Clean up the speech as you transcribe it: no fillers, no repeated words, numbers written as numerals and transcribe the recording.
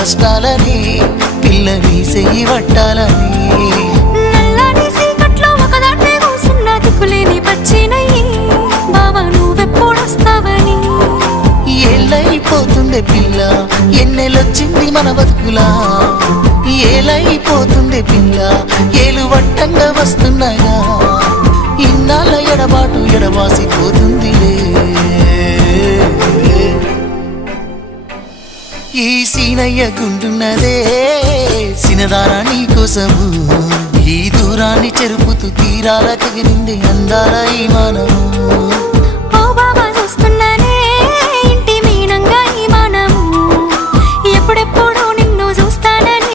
కష్టాలని పిల్లని చెయ్యి పట్టాలని నల్లని సీకట్లో ఒకదాన్నే కూసున్న దిక్కులేని పచ్చినయ్యి బావా నువ్వెప్పుడొస్తావని ఏళ్ళైపోతుంది పిల్ల ఎన్నెలొచ్చింది మన బతుకులా ఏలైపోతుంది పిల్ల ఏలు వట్టంగా వస్తున్నాయా ఇన్నాళ్ళ ఎడబాటు ఎడవాసిపోతుందిలే ఈ సీనయ్య గుండున్నదే సినదారా నీ కోసము ఈ దూరాన్ని చెరుపుతూ తీరాల కగిరింది అందాల ఈ మానవు